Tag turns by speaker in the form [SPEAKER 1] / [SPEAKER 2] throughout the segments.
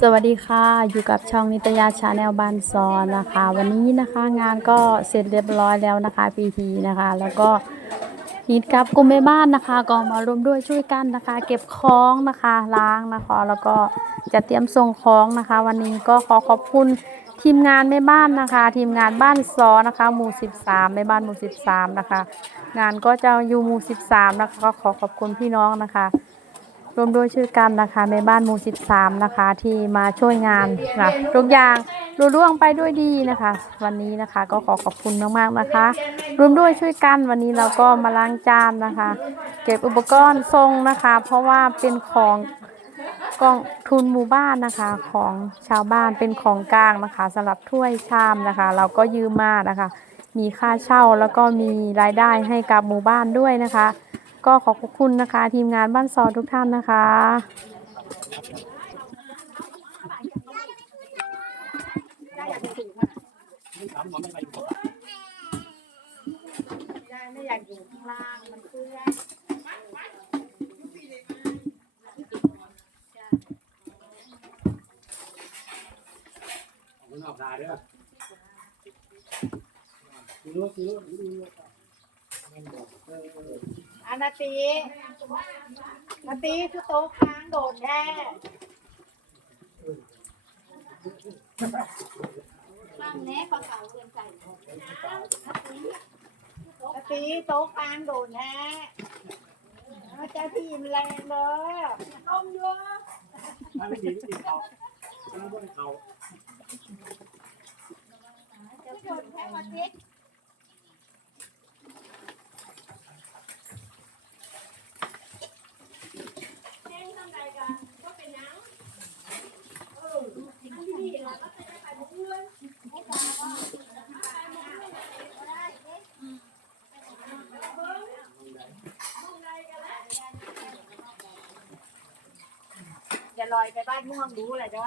[SPEAKER 1] สวัสดีค่ะ อยู่กับช่องนิตยาชาแนลบานซอนนะคะ วันนี้นะคะงานก็เสร็จเรียบร้อยแล้วนะคะพีทีนะคะ แล้วก็ฮิตกับกลุ่มแม่บ้านนะคะ ก็มารวมด้วยช่วยกันนะคะ เก็บของนะคะล้างนะคะ แล้วก็จะเตรียมส่งของนะคะ วันนี้ก็ขอขอบคุณทีมงานแม่บ้านนะคะ ทีมงานบ้านซอนะคะหมู่ 13แม่บ้านหมู่ 13 นะคะ งานก็จะอยู่หมู่ 13 นะคะก็ขอขอบคุณพี่น้องนะคะ รวมด้วยชื่อกันนะคะในบ้านหมู่13 นะคะ ที่มาช่วยงานนะทุกอย่างรุ่ร่วงไปด้วยดีนะคะ วันนี้นะคะก็ขอขอบคุณมากๆนะคะรวมด้วยช่วยกันวันนี้เราก็มาล้างจานนะคะ เก็บอุปกรณ์ทรงนะคะ เพราะว่าเป็นของกองทุนหมู่บ้านนะคะของชาวบ้านเป็นของกลางนะคะสำหรับถ้วยชามนะคะ เราก็ยืมมานะคะ มีค่าเช่าแล้วก็มีรายได้ให้กับหมู่บ้านด้วยนะคะ ก็ขอบคุณนะคะ ทีมงานบ้านซอทุกท่านนะคะ
[SPEAKER 2] ไม่อยากอยู่ข้างล่างมันเพื่อน
[SPEAKER 3] นอกได้ด้วยกิโลกิโลกิโล
[SPEAKER 2] อานาตีนาตีคือโต๊ะค้างโดดแน่บ้างแน่ปลาเก๋าเรือนใจนาตีโต๊ะค้างโดดแน่เจ้าที่มันแรงเลยต้มเยอะ
[SPEAKER 3] ถ้าไม่ดีไม่ติดเขาถ้าไม่เขา
[SPEAKER 2] เจ้าโดดแค่วันนี้ ลอยไปบ้านม่วงรู้เละจ้า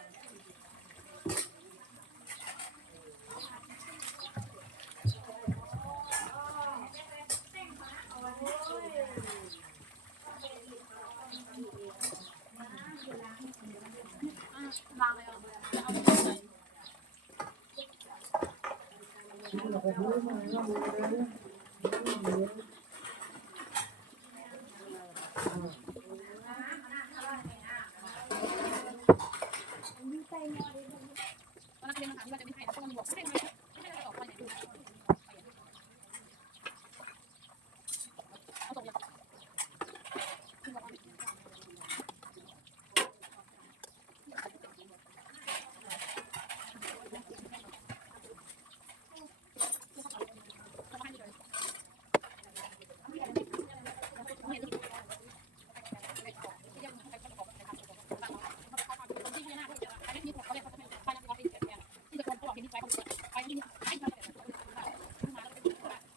[SPEAKER 2] ยเด้อ
[SPEAKER 3] ยังไม่ใช่กินน้ำกันเด้อกินน้ำกั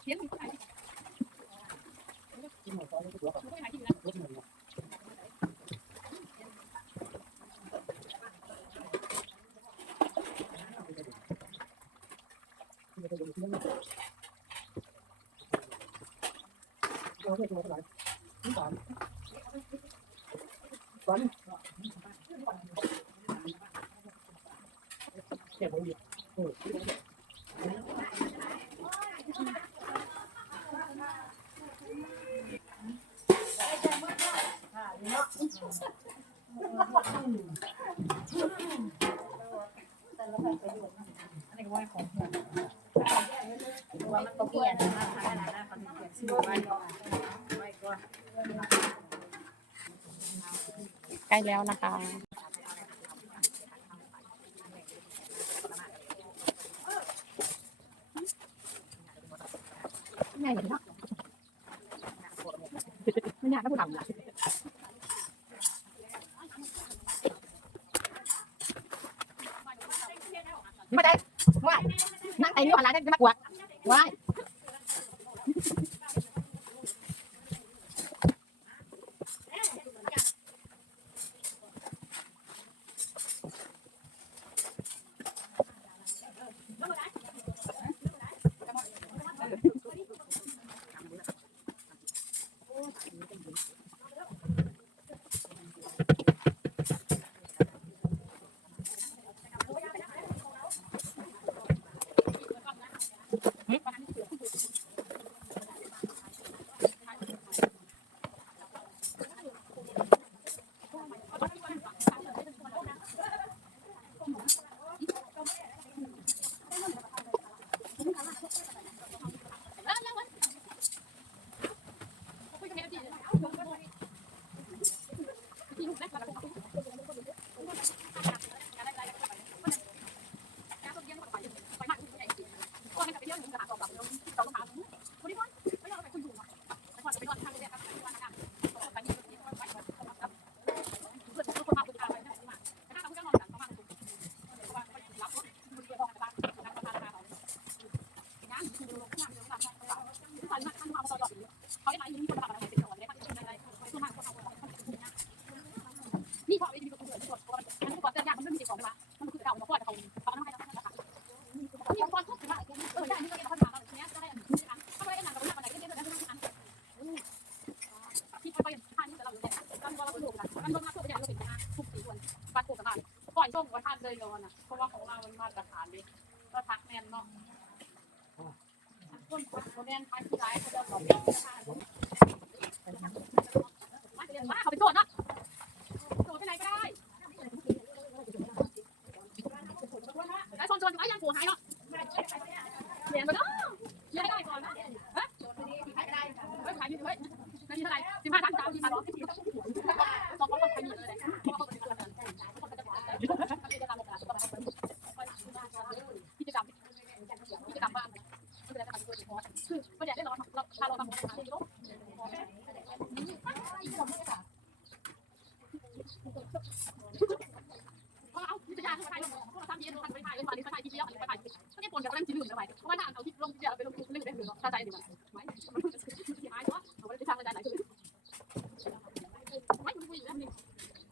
[SPEAKER 3] น
[SPEAKER 2] เจ็
[SPEAKER 4] บผมอยู่โอ้ย
[SPEAKER 3] ว่ามันก็เปลี่ยนมากขนาดนั้นเขาเปลี่ยนชื่อไว้ก่อนไว้ก่อน
[SPEAKER 1] ใกล้แล้วนะคะ
[SPEAKER 3] ไม่เห็นหรอกไม่อยากให้ผู้ทำละไม่ได้ว้ายนั่ง ไอ้นี่ออนไลน์ได้ไม่มากกว่าว้าย ร้อยสองคนคนขายดีเลยเพราะเขาเป็นคนกิจกรรมกิจกรรมบ้านคือประเด็นที่เราเราเราทำงานที่โลกเพราะเอาวิทยาเข้าไปลงเพราะเราทำเย็นเราทำไปถ่ายเลยมาดิไปถ่ายทีเดียวไปถ่ายก็เนี่ยปนกับเรื่องที่หนึ่งทำไมเพราะว่าถ้าเอาที่ลงที่เดียวไปลงที่หนึ่งได้หรือถ้าใจดีกว่าไหมมันคือที่หายเนาะเราไม่ได้ทำอะไรหลายคือไม่คุยอยู่แล้วนี่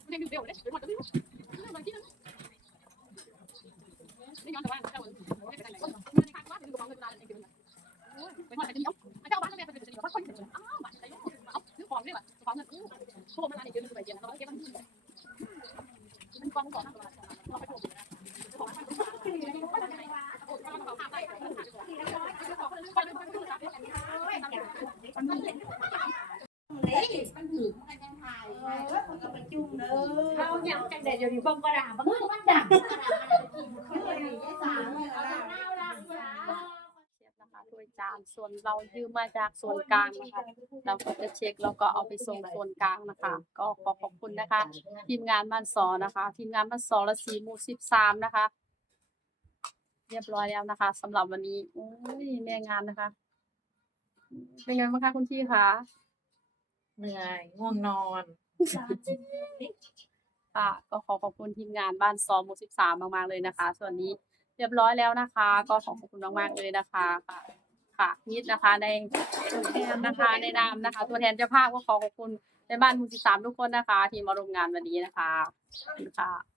[SPEAKER 3] มันยังเดียวเลยเป็นหมดเลยเรื่องอะไรที่นึงไม่ย้อนแต่ว่าเจ้าไม่เป็นไรเงินในข้างว่าถึงกองเงินเวลาเองคือเป็นหมดแต่ที่เดียวเจ้าบ้านก็แม่เป็นเป็นค่อยๆถึงอ้าวบัตรใช้เอาซื้อของด้วยบัตรของเงินอู้โทรมาอะไรเดือนไปเดือนแล้วเก็บมันมันกองก่อนเราไปโทรของ มันถือมันยังถ่าย เออมันก็ไปจุ่มเลย
[SPEAKER 5] เอาอย่างจังเด็ดเดี๋ยวนี้เบิ่งกระดาษมันมันดัง
[SPEAKER 3] เขาเลยไอ้สาวเนี่ย
[SPEAKER 5] เอาหน้าล่างจ้า
[SPEAKER 1] เช็ดนะคะถ้วยจานส่วนเรายืมมาจากส่วนกลางนะคะ เราก็จะเช็คแล้วก็เอาไปส่งส่วนกลางนะคะ ก็ขอขอบคุณนะคะ ทีมงานบ้านสอนะคะ ทีมงานบ้านสอละสีหมู่สิบสามนะคะ เรียบร้อยแล้วนะคะสำหรับวันนี้อุ้ยแม่งานนะคะ เป็นไงบ้างคะคุณพี่คะ
[SPEAKER 5] เหนื่อยง่วงนอน
[SPEAKER 1] ค่ะก็ขอขอบคุณทีมงานบ้านซอมหมู่สิบสามมากๆเลยนะคะ ส่วนนี้เรียบร้อยแล้วนะคะ ก็ขอขอบคุณมากๆเลยนะคะค่ะค่ะนิดนะคะในตัวแทนนะคะในนามนะคะ ตัวแทนเจ้าภาพก็ขอขอบคุณในบ้านหมู่สิบสามทุกคนนะคะ ที่มาร่วมงานวันนี้นะคะขอบคุณค่ะ